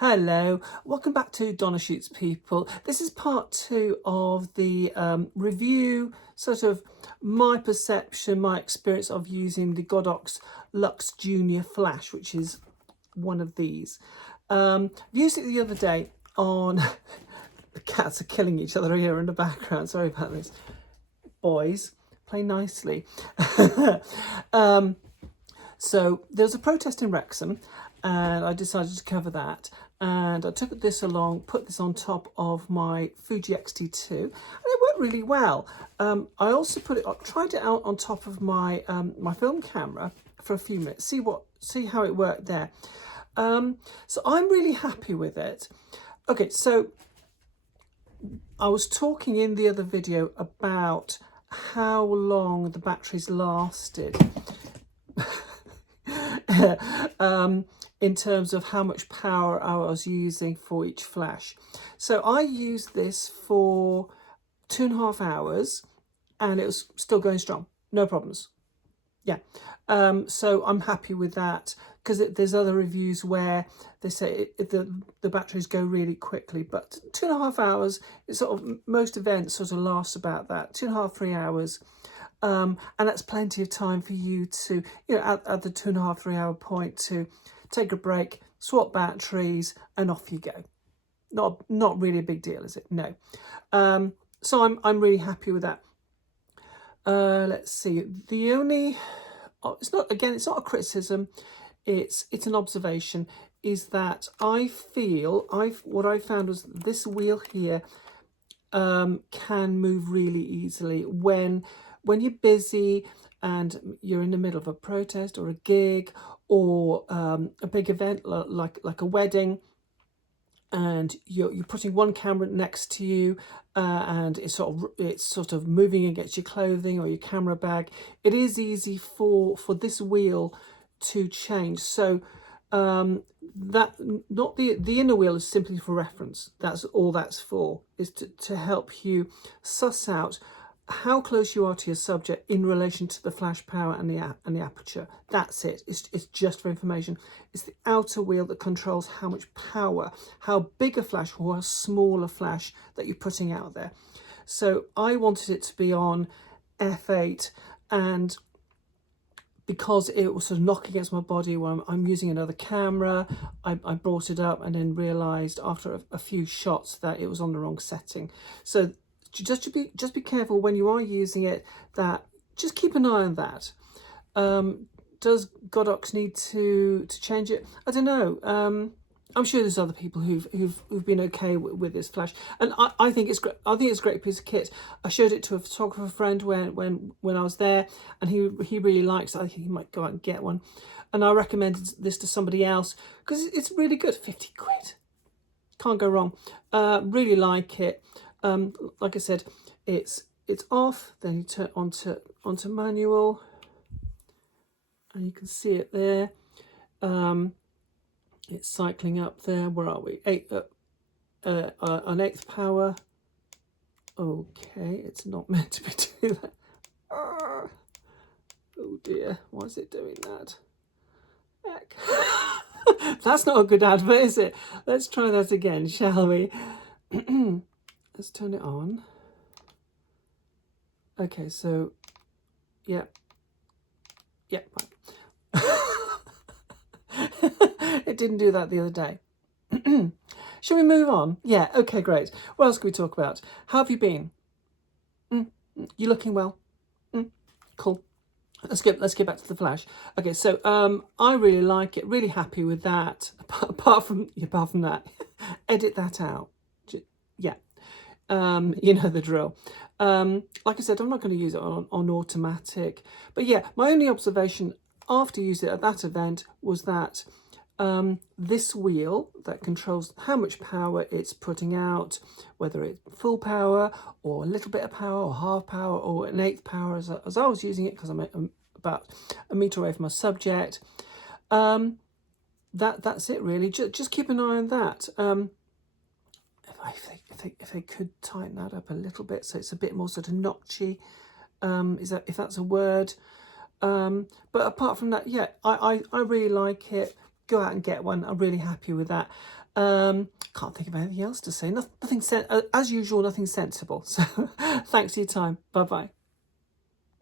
Hello, welcome back to Donna Shoots People. This is part two of the review, sort of my perception, my experience of using the Godox Lux Junior Flash, which is one of these. I used it the other day on, the cats are killing each other here in the background, sorry about this. Boys, play nicely. So there was a protest in Wrexham and I decided to cover that, and I took this along, put this on top of my Fuji X-T2 and it worked really well. I also tried it out on top of my my film camera for a few minutes, see how it worked there. So I'm really happy with it. Okay, so I was talking in the other video about how long the batteries lasted. In terms of how much power I was using for each flash. So I used this for 2.5 hours and it was still going strong, no problems. Yeah, so I'm happy with that, because there's other reviews where they say the batteries go really quickly, but 2.5 hours, it's sort of, most events sort of last about that, 2.5, 3 hours. And that's plenty of time for you to, at the 2.5, 3 hour point, to take a break, swap batteries, and off you go. Not really a big deal, is it? No. So I'm really happy with that. Let's see. The only, it's not a criticism. It's an observation. Is that I feel what I found was this wheel here can move really easily when you're busy and you're in the middle of a protest or a gig or a big event like a wedding, and you're putting one camera next to you and it's sort of moving against your clothing or your camera bag. It is easy for this wheel to change. So that, not the inner wheel, is simply for reference. That's all that's for, is to help you suss out how close you are to your subject in relation to the flash power and the aperture. That's it. It's just for information. It's the outer wheel that controls how much power, how big a flash or how small a flash that you're putting out there. So I wanted it to be on f8, and because it was sort of knocking against my body when I'm using another camera, I brought it up and then realised after a few shots that it was on the wrong setting. So just be careful when you are using it, that just keep an eye on that. Does Godox need to change it? I don't know. I'm sure there's other people who've been okay with this flash, and I think it's great. I think it's a great piece of kit. I showed it to a photographer friend when I was there, and he really likes it. I think he might go out and get one, and I recommended this to somebody else because it's really good. 50 quid, can't go wrong. Really like it. Like I said, it's off, then you turn onto manual, and you can see it there. It's cycling up there. Where are we? On 8th power. Okay, it's not meant to be doing that. Oh dear, why is it doing that? Heck. That's not a good advert, is it? Let's try that again, shall we? Let's turn it on. Okay, so, yeah. It didn't do that the other day. Shall we move on? Yeah, okay, great. What else can we talk about? How have you been? You looking well? Cool. Let's get back to the flash. Okay, so I really like it, really happy with that. Apart from that, edit that out. Yeah. You know the drill. Like I said, I'm not going to use it on automatic, but yeah, my only observation after using it at that event was that this wheel that controls how much power it's putting out, whether it's full power or a little bit of power or half power or an 8th power as I was using it, because I'm about a metre away from my subject, that's it really. Just keep an eye on that. If they could tighten that up a little bit so it's a bit more sort of notchy, if that's a word. But apart from that, yeah, I really like it. Go out and get one. I'm really happy with that. Can't think of anything else to say. Nothing as usual, nothing sensible. So thanks for your time. Bye bye.